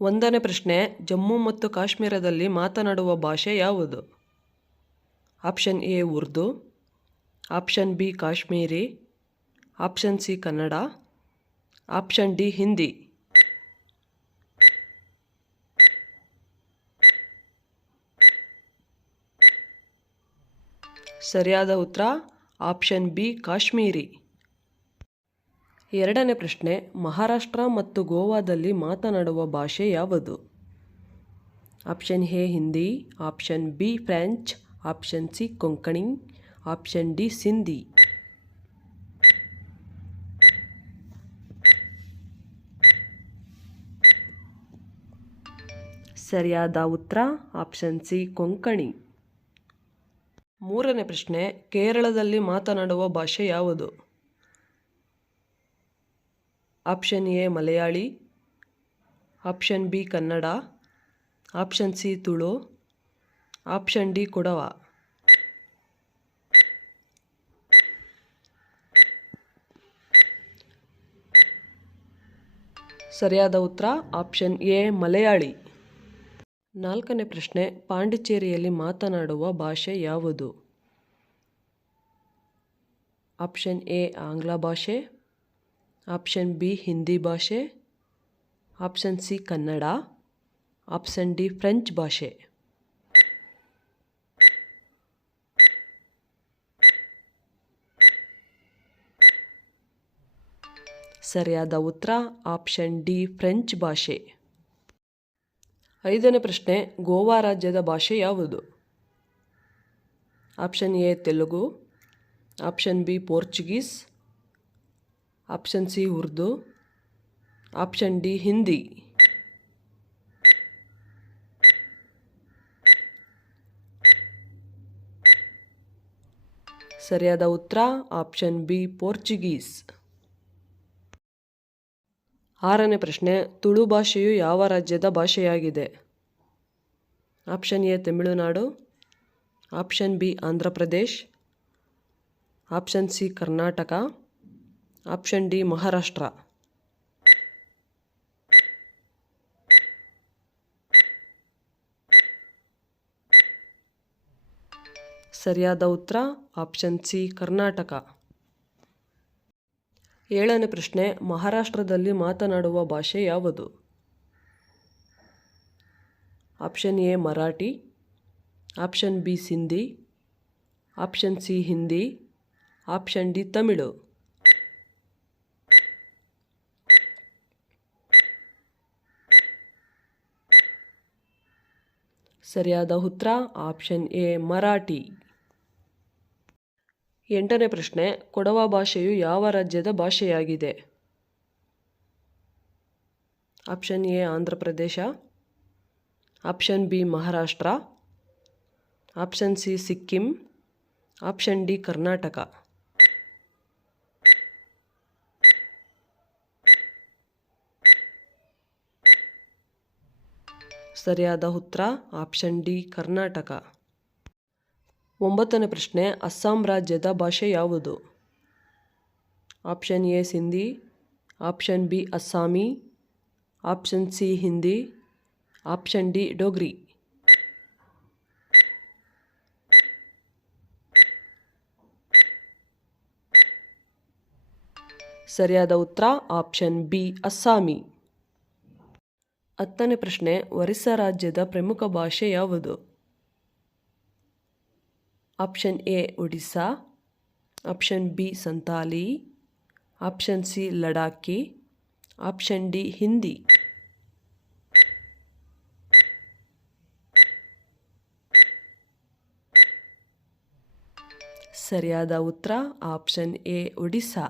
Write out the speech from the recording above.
ಒಂದನೇ ಪ್ರಶ್ನೆ, ಜಮ್ಮು ಮತ್ತು ಕಾಶ್ಮೀರದಲ್ಲಿ ಮಾತನಾಡುವ ಭಾಷೆ ಯಾವುದು? Option A Urdu, option B Kashmiri, option C Kannada, option D Hindi. ಸರಿಯಾದ ಉತ್ತರ ಆಪ್ಷನ್ ಬಿ ಕಾಶ್ಮೀರಿ. ಎರಡನೇ ಪ್ರಶ್ನೆ, ಮಹಾರಾಷ್ಟ್ರ ಮತ್ತು ಗೋವಾದಲ್ಲಿ ಮಾತನಾಡುವ ಭಾಷೆ ಯಾವುದು? Option A Hindi, option B French, option C Konkani, option D Sindhi. ಸರಿಯಾದ ಉತ್ತರ ಆಪ್ಷನ್ ಸಿ ಕೊಂಕಣಿ. ಮೂರನೇ ಪ್ರಶ್ನೆ, ಕೇರಳದಲ್ಲಿ ಮಾತನಾಡುವ ಭಾಷೆ ಯಾವುದು? Option A Malayali, option B Kannada, option C Tulu, option D Kodava. ಸರಿಯಾದ ಉತ್ತರ ಆಪ್ಷನ್ ಎ ಮಲಯಾಳಿ. ನಾಲ್ಕನೇ ಪ್ರಶ್ನೆ, ಪಾಂಡಿಚೇರಿಯಲ್ಲಿ ಮಾತನಾಡುವ ಭಾಷೆ ಯಾವುದು? ಆಪ್ಷನ್ ಎ ಆಂಗ್ಲ ಭಾಷೆ, ಆಪ್ಷನ್ ಬಿ ಹಿಂದಿ ಭಾಷೆ, option C Kannada, option D French ಭಾಷೆ. ಸರಿಯಾದ ಉತ್ತರ ಆಪ್ಷನ್ ಡಿ ಫ್ರೆಂಚ್ ಭಾಷೆ. ಐದನೇ ಪ್ರಶ್ನೆ, ಗೋವಾ ರಾಜ್ಯದ ಭಾಷೆ ಯಾವುದು? Option A Telugu, option B Portuguese, option C Urdu, option D Hindi. ಸರಿಯಾದ ಉತ್ತರ ಆಪ್ಷನ್ ಬಿ ಪೋರ್ಚುಗೀಸ್. ಆರನೇ ಪ್ರಶ್ನೆ, ತುಳು ಭಾಷೆಯು ಯಾವ ರಾಜ್ಯದ ಭಾಷೆಯಾಗಿದೆ? Option A Tamil Nadu, option B Andhra Pradesh, option C Karnataka, option D Maharashtra. ಸರಿಯಾದ ಉತ್ತರ ಆಪ್ಷನ್ ಸಿ ಕರ್ನಾಟಕ. ಏಳನೇ ಪ್ರಶ್ನೆ, ಮಹಾರಾಷ್ಟ್ರದಲ್ಲಿ ಮಾತನಾಡುವ ಭಾಷೆ ಯಾವುದು? Option A Marathi, option B Sindhi, option C Hindi, option D Tamil. ಸರಿಯಾದ ಉತ್ತರ ಆಪ್ಷನ್ ಎ ಮರಾಠಿ. ಎಂಟನೇ ಪ್ರಶ್ನೆ, ಕೊಡವ ಭಾಷೆಯು ಯಾವ ರಾಜ್ಯದ ಭಾಷೆಯಾಗಿದೆ? Option A Andhra Pradesh, option B Maharashtra, option C Sikkim, option D Karnataka. ಸರಿಯಾದ ಉತ್ತರ ಆಪ್ಷನ್ ಡಿ ಕರ್ನಾಟಕ. ಒಂಬತ್ತನೇ ಪ್ರಶ್ನೆ, ಅಸ್ಸಾಂ ರಾಜ್ಯದ ಭಾಷೆ ಯಾವುದು? Option A Sindhi, option B Assami, option C Hindi, option D Dogri. ಸರಿಯಾದ ಉತ್ತರ ಆಪ್ಷನ್ ಬಿ ಅಸ್ಸಾಮಿ. ಹತ್ತನೇ ಪ್ರಶ್ನೆ, ಒರಿಸ್ಸಾ ರಾಜ್ಯದ ಪ್ರಮುಖ ಭಾಷೆ ಯಾವುದು? Option A Odisha, option B Santali, option C Ladakhi, option D Hindi. ಸರಿಯಾದ ಉತ್ತರ ಆಪ್ಷನ್ ಎ ಒಡಿಸ್ಸಾ.